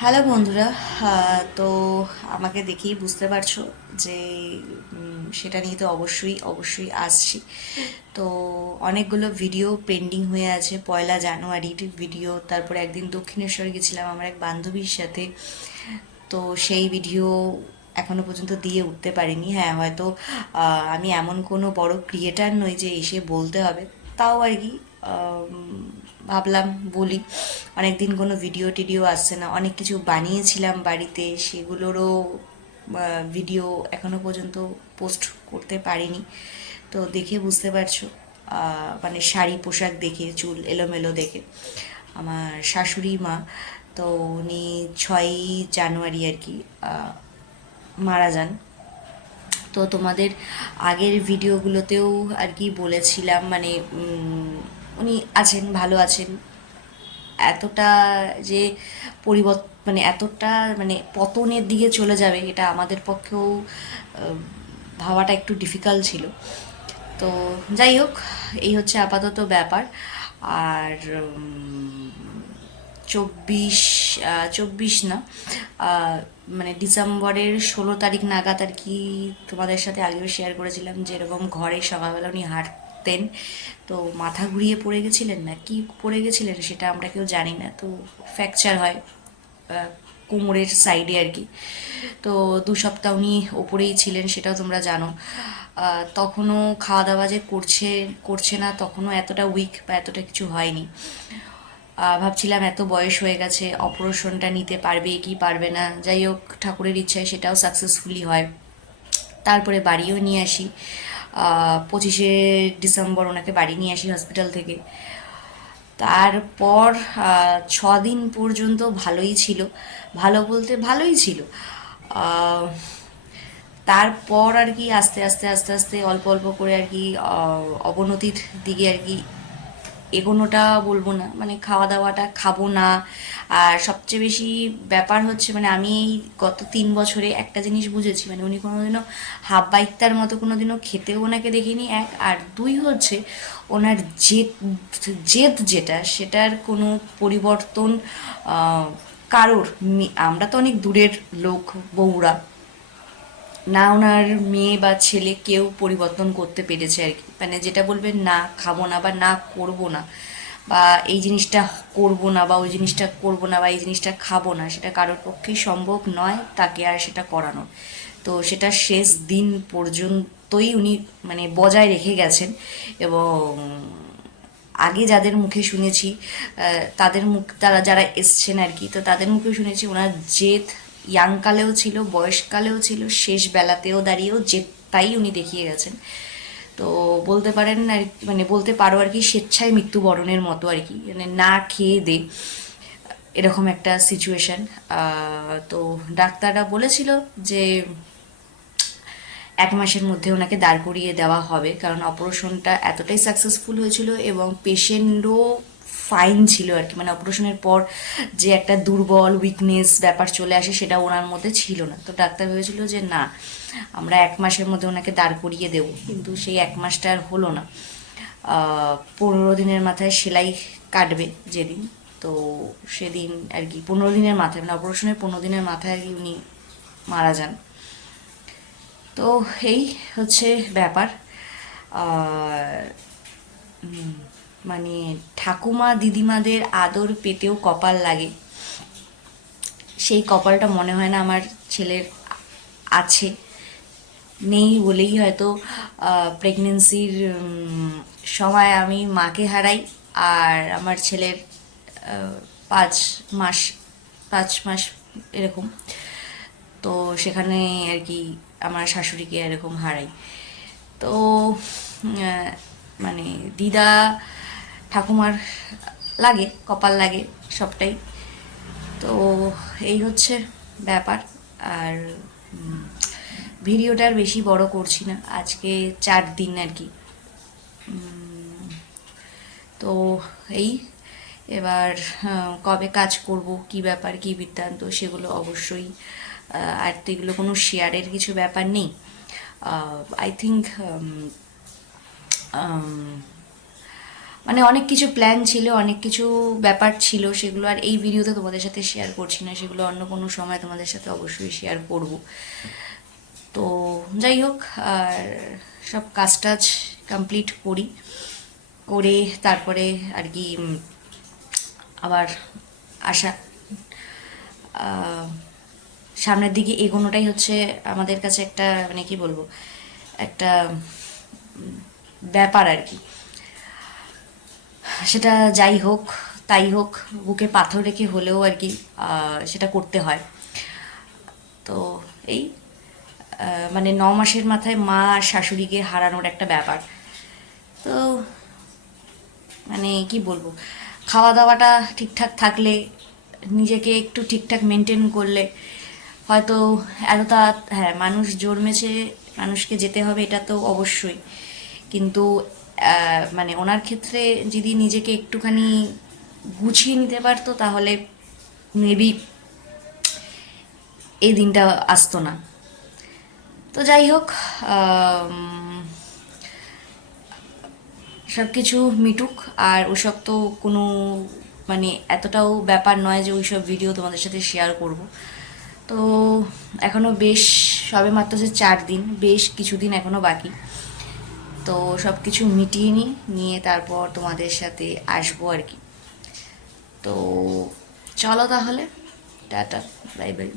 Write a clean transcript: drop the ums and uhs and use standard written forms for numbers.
Hello বন্ধুরা। তো আমাকে দেখেই বুঝতে পারছো যে সেটা নিয়ে তো অবশ্যই অবশ্যই আসছি। তো অনেকগুলো ভিডিও পেন্ডিং হয়ে আছে, 1 জানুয়ারির ভিডিও, তারপরে একদিন দক্ষিণেশ্বর গেছিলাম আমার এক বান্ধবীর সাথে। তো সেই ভিডিও এখনো পর্যন্ত দিয়ে উঠতে পারিনি। হ্যাঁ, হয়তো আমি এমন কোনো বড় ক্রিয়েটার নই যে এসে বলতে হবে, তাও আর কি ভাবলাম বলি। অনেক দিন কোনো ভিডিও টিডিও আসছে না, অনেক কিছু বানিয়েছিলাম বাড়িতে, সেগুলোরও ভিডিও এখনো পর্যন্ত পোস্ট করতে পারিনি। তো দেখে বুঝতে পারছো, মানে শাড়ি পোশাক দেখে, চুল এলোমেলো দেখে আমার শাশুড়ি মা, তো উনি 6ই জানুয়ারি আর কি মারা যান। তো তোমাদের আগের ভিডিওগুলোতেও আর কি বলেছিলাম, মানে উনি আছেন, ভালো আছেন। এতটা যে মানে এতটা মানে পতনের দিকে চলে যাবে এটা আমাদের পক্ষেও ভাবাটা একটু ডিফিকাল্ট ছিল। তো যাই হোক, এই হচ্ছে আপাতত ব্যাপার। আর 24 24 না, মানে ডিসেম্বরের 16 তারিখ নাগাদ আর কি তোমাদের সাথে আগেও শেয়ার করেছিলাম, যেরকম ঘরে সকালবেলা উনি হাঁটতেন, তো মাথা ঘুরিয়ে পড়ে গেছিলেন না কি পড়ে গেছিলেন সেটা আমরা কেউ জানি না, তো ফ্র্যাকচার হয় কোমরের সাইডে আর কি। তো 2 সপ্তাহ উনি ওপরেই ছিলেন, সেটাও তোমরা জানো। তখনও খাওয়া দাওয়া যে করছে করছে না, তখনও এতটা উইক বা এতটা কিছু হয়নি। ভাবছিলাম এত বয়স হয়ে গেছে, অপারেশনটা নিতে পারবে কি পারবে না, যাই হোক ঠাকুরের ইচ্ছায় সেটাও সাকসেসফুলি হয়। তারপরে বাড়িও নিয়ে আসি, 25শে ডিসেম্বর ওনাকে বাড়ি নিয়ে আসি হসপিটাল থেকে। তারপর 6 দিন পর্যন্ত ভালোই ছিল, ভালো বলতে ভালোই ছিল। আহ, তারপর আর কি আস্তে আস্তে আস্তে আস্তে অল্প অল্প করে আর কি অবনতির দিকে আর কি এগোনোটা বলবো না, মানে খাওয়া দাওয়াটা খাবো না। আর সবচেয়ে বেশি ব্যাপার হচ্ছে, মানে আমি এই গত 3 বছরে একটা জিনিস বুঝেছি, মানে উনি কোনোদিনও হাফ বাইকটার মতো কোনোদিনও খেতেও ওনাকে দেখিনি, এক। আর দুই হচ্ছে ওনার জেদ, জেদ যেটা, সেটার কোনো পরিবর্তন কারোর, আমরা তো অনেক দূরের লোক, বউরা, না ওনার মেয়ে বা ছেলে কেউ পরিবর্তন করতে পেরেছে আর কি। মানে যেটা বলবে না খাবো না বা না করবো না, বা এই জিনিসটা করবো না বা ওই জিনিসটা করবো না বা এই জিনিসটা খাবো না, সেটা কারোর পক্ষেই সম্ভব নয় তাকে আর সেটা করানো। তো সেটা শেষ দিন পর্যন্তই উনি মানে বজায় রেখে গেছেন। এবং আগে যাদের মুখে শুনেছি, তাদের মুখ, তারা যারা এসছেন আর কি, তো তাদের মুখেও শুনেছি ওনার জেদ ইয়াংকালেও ছিল, বয়সকালেও ছিল, শেষ বেলাতেও দাঁড়িয়েও জেদটাই উনি দেখিয়ে গেছেন। তো বলতে পারেন আর মানে বলতে পারো আর কি স্বেচ্ছায় মৃত্যুবরণের মতো আর কি, মানে না খেয়ে দে এরকম একটা সিচুয়েশন। তো ডাক্তাররা বলেছিল যে 1 মাসের মধ্যে ওনাকে দাঁড় করিয়ে দেওয়া হবে, কারণ অপারেশনটা এতটাই সাকসেসফুল হয়েছিল এবং পেশেন্টও ফাইন ছিল আর কি। মানে অপারেশনের পর যে একটা দুর্বল উইকনেস ব্যাপার চলে আসে, সেটা ওনার মধ্যে ছিল না। তো ডাক্তার ভেবেছিল যে না, আমরা 1 মাসের মধ্যে ওনাকে দাঁড় করিয়ে দেবো, কিন্তু সেই 1 মাসটা আর হলো না। 15 দিনের মাথায় সেলাই কাটবে যেদিন, তো সেদিন আর কি 15 দিনের মাথায়, মানে অপারেশনের 15 দিনের মাথায় আর কি উনি মারা যান। তো এই হচ্ছে ব্যাপার। আর মানে ঠাকুমা দিদিমাদের আদর পেতেও কপাল লাগে, সেই কপালটা মনে হয় না আমার ছেলের আছে। নেই বলেই হয়তো প্রেগনেন্সির সময় আমি মাকে হারাই, আর আমার ছেলের 5 মাস, 5 মাস এরকম, তো সেখানে আর কি আমার শাশুড়িকে এরকম হারাই। তো আহ, মানে দিদা ঠাকুমার লাগে, কপাল লাগে সবটাই। তো এই হচ্ছে ব্যাপার। আর ভিডিওটা আর বেশি বড় করছি না, আজকে 4 দিন আর কি। তো এই এবার কবে কাজ করব, কি ব্যাপার কি বৃত্তান্ত, সেগুলো অবশ্যই, আর তো এগুলো কোনো শেয়ারের কিছু ব্যাপার নেই। আই থিঙ্ক মানে অনেক কিছু প্ল্যান ছিল, অনেক কিছু ব্যাপার ছিল, সেগুলো আর এই ভিডিওতে তোমাদের সাথে শেয়ার করছি না, সেগুলো অন্য কোনো সময় তোমাদের সাথে অবশ্যই শেয়ার করব। তো যাই হোক, আর সব কাজ টাজ কমপ্লিট করি, করে তারপরে আর কি আবার আসা, সামনের দিকে এগোনোটাই হচ্ছে আমাদের কাছে একটা মানে কি বলবো, একটা ব্যাপার আর কি। সেটা যাই হোক তাই হোক, বুকে পাথর রেখে হলেও আর কি সেটা করতে হয়। তো এই মানে 9 মাসের মাথায় মা আর শাশুড়িকে হারানোর একটা ব্যাপার। তো মানে কি বলবো, খাওয়া দাওয়াটা ঠিকঠাক থাকলে, নিজেকে একটু ঠিকঠাক মেনটেন করলে হয়তো এতটা, হ্যাঁ মানুষ জন্মেছে, মানুষকে যেতে হবে এটা তো অবশ্যই, কিন্তু মানে ওনার ক্ষেত্রে যদি নিজেকে একটুখানি গুছিয়ে নিতে পারতো তাহলে মেবি এই দিনটা আসতো না। তো যাই হোক, সব কিছু মিটুক, আর ওসব তো কোনো মানে এতটাও ব্যাপার নয় যে ওইসব ভিডিও তোমাদের সাথে শেয়ার করব। তো এখনও বেশ, সবে মাত্র যে 4 দিন, বেশ কিছুদিন এখনও বাকি। তো সব কিছু মিটিয়ে নিয়ে তারপর তোমাদের সাথে আসবো আর কি। তো চলো তাহলে, টাটা, বাই বাই।